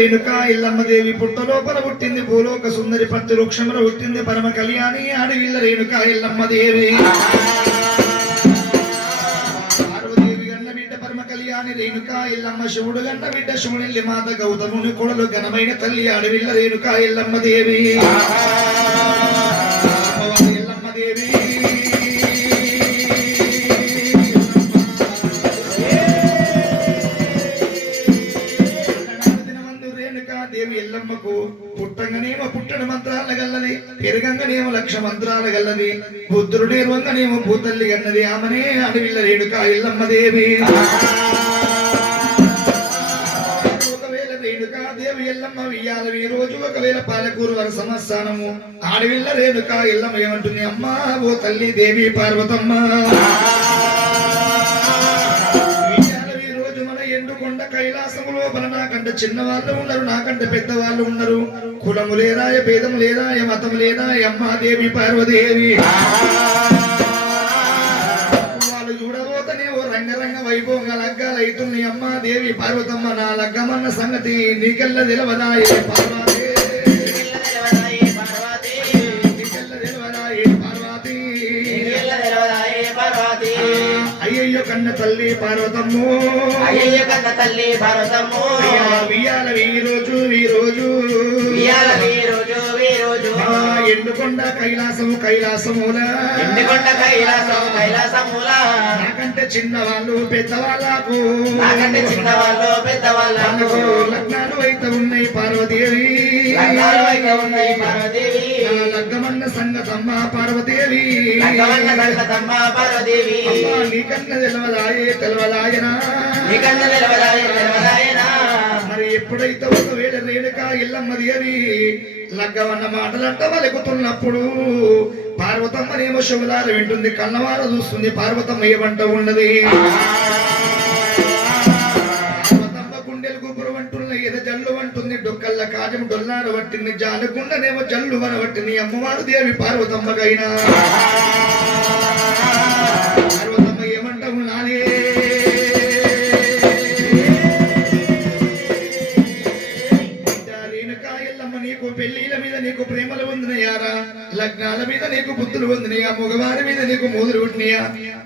రేణుక ఇల్లమ్మదేవి పుట్టలోపల పుట్టింది భూలోక సుందరి పత్తి వృక్షముల పుట్టింది పరమ కళ్యాణి అడవిల్ల రేణుక ఇల్లమ్మదేవి పార్వదేవి గన్న బిడ్డ పరమ కళ్యాణి రేణుక ఇల్లమ్మ శివుడు గన్న బిడ్డ శివుని మాత గౌతముని కొడలు ఘనమైన తల్లి అడవిల్ల రేణుక ఇల్లమ్మ ಹೆಸರುಡಿರುವಂತ ನೀವು ಭೂತಲ್ಲಿ ಅನ್ನದೇ ಆ ಮನೆ ಅಡವಿಲ್ಲ ರೇಣುಕ ಇಲ್ಲಮ್ಮ ದೇವಿ ఎల్లమ్మ వియ్యాల మీ రోజు ఒకవేళ పాలకూరు వారి సంస్థానము ఆడవిల్ల రేణుక ఎల్లమ్మ ఏమంటుంది? అమ్మా ఓ తల్లి దేవి పార్వతమ్మ. కొండ కైలాసములో బల నాకంటే చిన్నవాళ్ళు ఉన్నారు నాకంటే పెద్దవాళ్ళు ఉన్నారు కులము లేదా భేదం లేదా మతం లేదా అమ్మాదేవి పార్వదేవి. వాళ్ళు చూడబోతనే ఓ రంగరంగ వైభవంగా లగ్గాలు అవుతున్నాయి అమ్మాదేవి పార్వతమ్మ నా లగ్గమన్న సంగతి నీకెల్ల తెలవదాయే పార్వతి కన్న తల్లి పార్వతమ్ము. అయ్యయ్య కన్న తల్లి అయ్యా వియ్యాల ఈ రోజు ఈ రోజు ఇయాల వీరోజు ఎండుకొండ కైలాసము కైలాసముల. ఎండికొండ కైలాసం కైలాసముల. నాకంటే చిన్నవాళ్ళు పెద్దవాళ్ళకు. నాకంటే చిన్నవాళ్ళు పెద్దవాళ్ళకు. వాళ్ళకు లగ్నాలు అయితే ఉన్నాయి పార్వతీదేవి. లగ్నాలు అయితే ఉన్నాయి పార్వదేవి లగ్గమన్న సంగతమ్మ పార్వతీదేవి. లగ్గవన్న సంగతమ్మ పార్వదేవి నీకన్న తెలవదాయే తెలవదాయనా. నీకన్న ఎప్పుడైతే ఒకవేళ రేణుక ఎల్లమ్మది అని లగ్గవన్న మాటలు అంట వలుకుతున్నప్పుడు పార్వతమ్మనేమో శివదార వింటుంది కన్నవార చూస్తుంది పార్వతమ్మ ఏ వంట ఉన్నది డొక్కల్ల కాజం డొల్లార వట్టిని జానకుండనేమో జల్లు వనవట్టిని అమ్మవారు దేవి పార్వతమ్మగైనా నీకు పెళ్ళిల మీద నీకు ప్రేమలు పొందినయారా లగ్నాల మీద నీకు బుద్ధులు పొందినయా మగవారి మీద నీకు మూదులు పుట్టినయా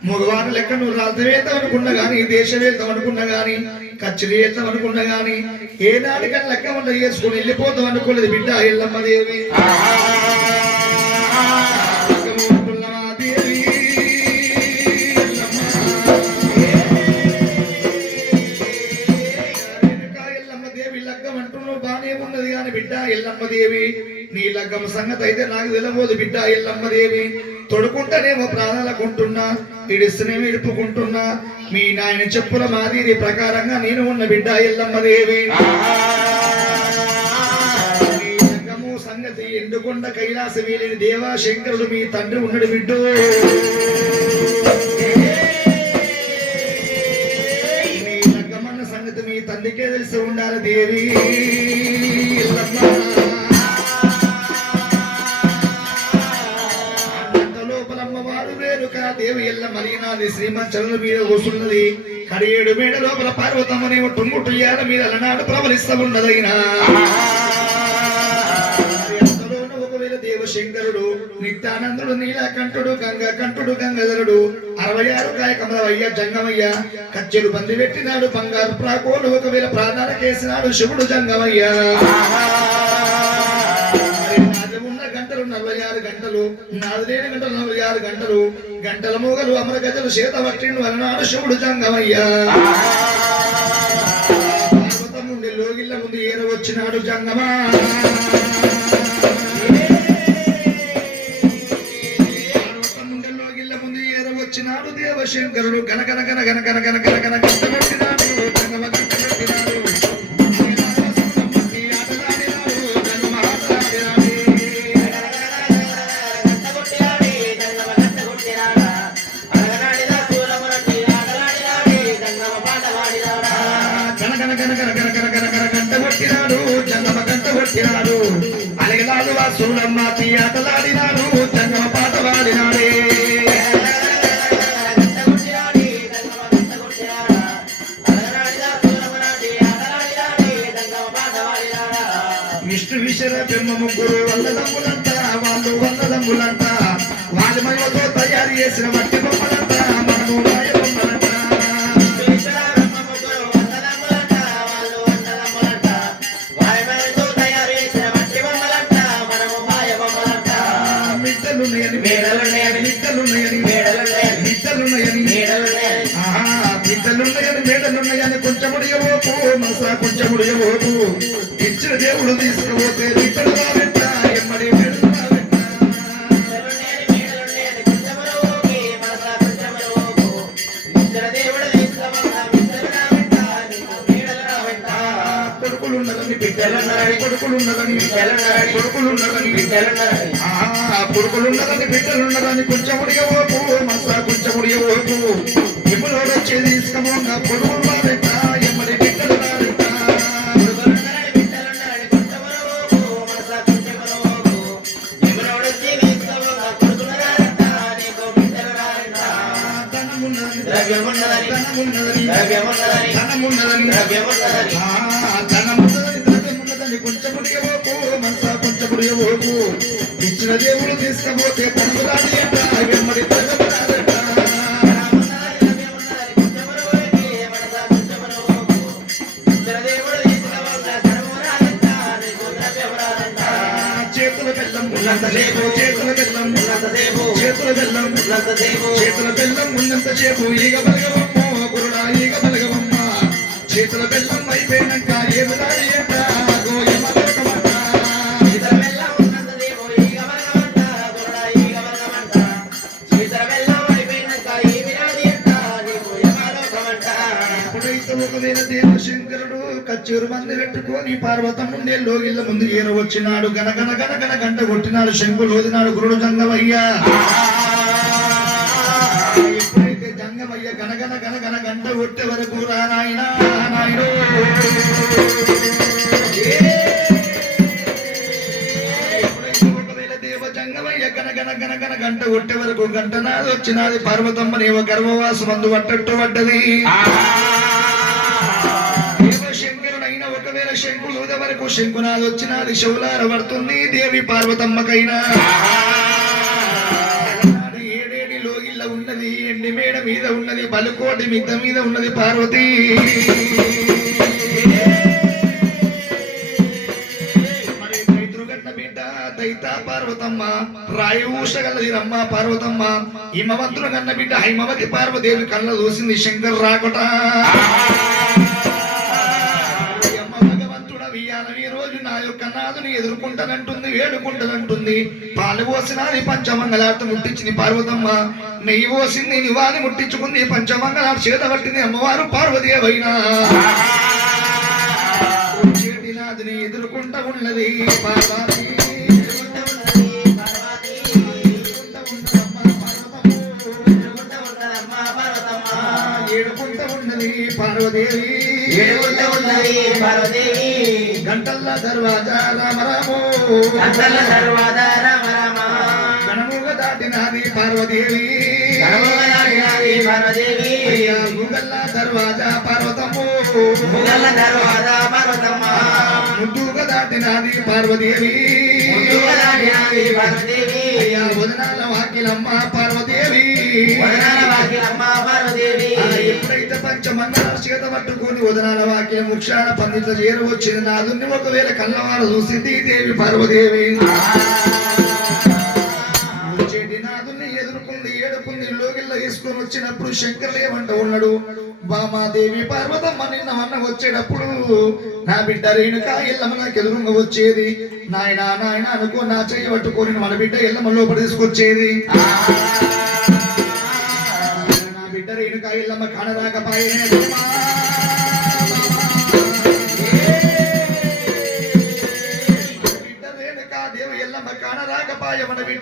మగవారి లెక్క నువ్వు రాజవేద్దాం అనుకున్నా గాని దేశవేద్దాం అనుకున్నా గాని కచ్చిరి వేద్దాం అనుకున్నా గాని ఏనాటికన్నా లెక్క వంట చేసుకుని వెళ్ళిపోతాం అనుకోలేదు బిడ్డ ఎల్లమ్మ దేవి. ఎల్లమ్మ నీ లగ్గం సంగతి అయితే నాకు తెలియబోదు బిడ్డ ఎల్లమ్మ దేవి తొడుకుంటానేమో ప్రాణాలకుంటున్నా ఇడిస్తేనేమో ఇడుపుకుంటున్నా మీ నాయన చెప్పుల మాదిరి ప్రకారంగా నేను ఉన్న బిడ్డ ఎల్లమ్మదేవి. నీ లగ్గము సంగతి ఎండుకొండ కైలాస వీలిని దేవా శంకరుడు మీ తండ్రి ఉన్నడు బిడ్డు. నీ లగ్గమన్న సంగతి మీ తండ్రికే తెలిసి ఉండాలి దేవి. వేరుక దేవి ఎల్ల మలినాది శ్రీమంచల మీద కూసున్నది. కడియేడు మేడ లోపల పార్వతమ్మనేమో టుంగుటుయ్యాల మీద అలనాడు ప్రబలిస్తా ఉన్నదైనా శంకరుడు నిత్యానందుడు నీలకంఠుడు గంగా కంఠుడు గంగధరుడు అరవై ఆరు కాయకమలవయ్య జంగమయ్య కచ్చెలు పంది పెట్టినాడు బంగారు ప్రాకోలు ఒకవేళ ప్రాణాలకేసినాడు శివుడు జంగమయ్య. నలభై ఆరు గంటలు నాలుగేడు గంటలు నలభై ఆరు గంటలు గంటల మూగలు అమర గజలు చేత పట్టిండు అలనాడు శివుడు జంగమయ్యా పార్వతం నుండి లోగిళ్ళ ముందు ఏర వచ్చినాడు జంగమా ముందు ఏర వచ్చినాడు దేవశంకరుడు గనగన గన గన గన గన గన గంటగొట్టినాడు జంగమ గంటగొట్టినాడు విష్ణు విషర బ్రహ్మ ముగ్గురు వంద దమ్ములంట వాళ్ళు వంద దమ్ములంట వాళ్ళ మనతో తయారు చేసిన మట్టి బొమ్మలంట మనము మేడలున్నాయని కొంచెం ఉడియబోకు మనసా కొంచెం ఉడియబోకు ఇచ్చిన దేవుడు తీసుకుపోతే బిడ్డలు రాబెట్ట ఎమ్మడి కొడుకులున్నదని బిడ్డలున్నారని కొడుకులున్నదని కొడుకులున్నదని ఆ కొడుకులున్నదని బిడ్డలున్నదని కొంచెం ఉడియబోకు మసా కొంచెం ఉడియబోకు వచ్చేది వచ్చి నా కొడుకులు ధనమున్నదని ధనమున్నదని ధనమున్నదని ద్రవ్యమున్నదని మనసా కొంచెం ఉడియబోకు ఇచ్చిన దేవుడు తీసుకపోతే వెమ్మడి ద్రవ్యము రాబెట్ట. చేతుల బెల్లం చేతుల బెల్లం ఉన్నంతసేపు, చేతుల బెల్లం చేతుల బెల్లం చేతుల బెల్లం అయిపోయినాక ఏముదాడి ఏంట గోయమలోకమంట ఇతర బెల్లం అయిపోయినాక ఒకవేళ దేవశంకరుడు కచ్చూరు మంది పెట్టుకొని పార్వతమ్మ లోగిళ్ళ ముందు ఏర వచ్చినాడు గనగన గనగన గంట కొట్టినాడు శంకులు ఓదినాడు గురుడు జంగమయ్య గనగన గనగన గంట కొట్టే వరకు రా నాయనా నాయుడు గంట కొట్టే వరకు గంట నాది వచ్చినాది పార్వతమ్మ నీవ గర్భవాసం మందు పట్టట్టు పడ్డది దేవశంకరుడైన ఒకవేళ శంకులు వరకు శంకునాది వచ్చినది శౌలార పడుతుంది దేవి పార్వతమ్మకైనా. ఉన్నది ఎండి మేడ మీద ఉన్నది బలుకోటి మిద్ద మీద ఉన్నది పార్వతి. మరి రైతురుగన్న బిడ్డ పార్వతమ్మ రమ్మ పార్వతమ్మ హిమవంతుడు కన్న బిడ్డ హైమవతి పార్వదేవి కళ్ళ దూసింది శంకర్ రాకుట. వియ్యాలని ఈ రోజు నా యొక్క నాదుని ఎదుర్కొంటానంటుంది వేడుకుంటానంటుంది. పాలు పోసినది పంచమంగళార్త ముట్టించింది పార్వతమ్మ. నెయ్యి పోసింది నివాని ముట్టించుకుంది పంచమంగళార్త. చేత పట్టింది అమ్మవారు నాదిని ఎదుర్కొంట ఉన్నది పార్వతి. ఏడుకుంట ఉన్నది పార్వదేవి ఎదురుగుంట ఉన్నది పార్వదేవి. గంటల్ల దర్వాజా రామరామో గంటల తర్వాత రామ రామ. గణముగ దాటినది పార్వదేవి గణముగలాడినది పార్వదేవి. అయ్యా గుగల్ల దర్వాజా ముగళ్ళ తర్వాత పార్వతమ్మ. ముద్దుగా దాటినది పార్వదేవి ముద్దుగలాడినది పార్వదేవి. వదనాల వాకిలమ్మ పార్వదేవి వదనాల వాకిలమ్మ పార్వదేవి. ఎప్పుడైతే పంచమంగళ చేత పట్టుకొని వదనాల వాక్య ముక్షాన పండిత చేరు వచ్చింది నాదుని ఒకవేళ కళ్ళవార చూసింది దేవి పార్వదేవి వచ్చేటి నాదుని ఎదుర్కొంది ఏడుకుంది లోగిల్ల వేసుకొని వచ్చినప్పుడు శంకరుడు ఏమంట ఉన్నాడు. బామాదేవి పార్వతమ్మ నిన్న అన్న వచ్చేటప్పుడు నా బిడ్డ రేణుక ఎల్లమ్మ నాకు ఎదురుంగ వచ్చేది. నాయన నాయన అనుకో నా చెయ్యి పట్టుకొని మన బిడ్డ ఎల్లమ్మ లోపల తీసుకొచ్చేది. నా బిడ్డ రేణుక ఎల్లమ్మ కానరాకపాయే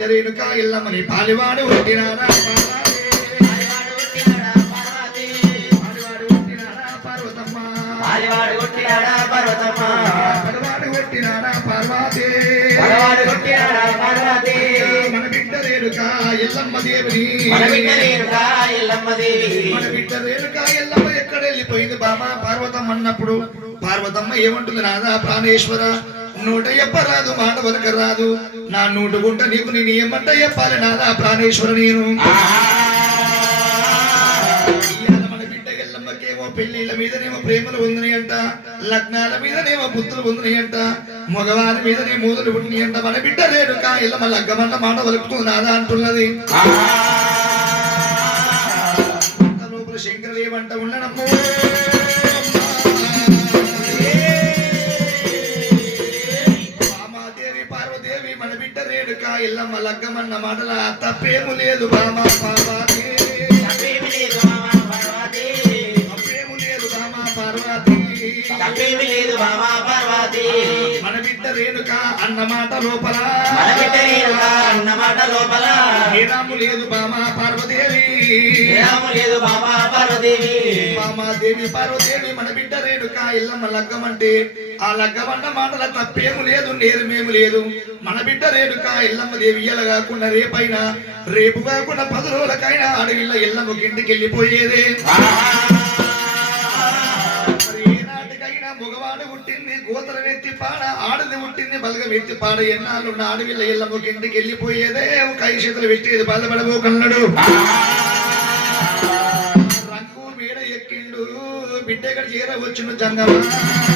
రేణుక ఎల్లమ్మని పాలివాడు పుట్టినాడా ఆదివాడు కొట్టినాడా పార్వతి. పాలివాడు పుట్టినాడా పార్వతమ్మ ఆదివాడు కొట్టినాడా పార్వతమ్మ. పడవాడు పుట్టినాడా పార్వతి పడవాడు కొట్టినాడా పార్వతి. మన బిడ్డ రేణుక ఎల్లమ్మ దేవిని మన బిడ్డ రేణుకా ఎల్లమ్మ దేవి. మన బిడ్డ రేణుక ఎల్లమ్మ ఎక్కడ వెళ్ళిపోయింది బాబా పార్వతమ్మ అన్నప్పుడు పార్వతమ్మ ఏమంటుంది నాదా ప్రాణేశ్వర నూట చెప్పరాదు మాట వరక రాదు నా నూటు గుంట నీకు నేను ఏమంట చెప్పాలి నాదా ప్రాణేశ్వర నేను మన పెళ్ళిళ్ళ మీదనేమో ప్రేమలు ఉందినాయంట లగ్నాల మీదనేమో పుత్రులు ఉందినాయంట మగవారి మీదనే మూదులు ఉండినాయంట. మన బిడ్డ లేడు కా ఎల్లమ్మ లగ్గమంట మాట వలుపుతుంది నాదా అంటున్నది లోపల శంకరులు ఏమంట ఉండడము రేణుక ఎల్లమ్మ లగ్గమన్న మాటల తప్పేము లేదు భామా పార్వతి. తప్పేమి లేదు పార్వతి. తప్పేము లేదు భామా పార్వతి. తప్పేమి లేదు మామ పార్వతి. మన బిడ్డ రేణుక అన్న మాట లోపల. మన బిడ్డ నేరుగా అన్న మాట లోపల. హేరాము లేదు భామా పార్వదేవి విరాము లేదు మామ పార్వదేవి దేవి పార్వదేవి మన బిడ్డ రేణుక ఎల్లమ్మ అంటే ఆ లగ్గమన్న మాటల తప్పేము లేదు నేరమేము లేదు. మన బిడ్డ రేణుక ఎల్లమ్మ దేవి ఇయ్యల కాకుండా రేపైనా రేపు కాకుండా పది రోజులకైనా అడవిలో ఇల్లమ్మ ఇంటికి వెళ్ళిపోయేదే మగవాడు పుట్టింది గోతరం ఎత్తి పాడ ఆడది పుట్టింది బలగం ఎత్తి పాడ ఎన్నాళ్ళు ఉన్న ఆడవిల్ల ఎల్లమ్మకి ఇంటికి వెళ్ళిపోయేదే ఒక ఐదు పెట్టేది బాధపడబోకన్నాడు బిడ్డ ఇక్కడ చేరవచ్చును జంగమా?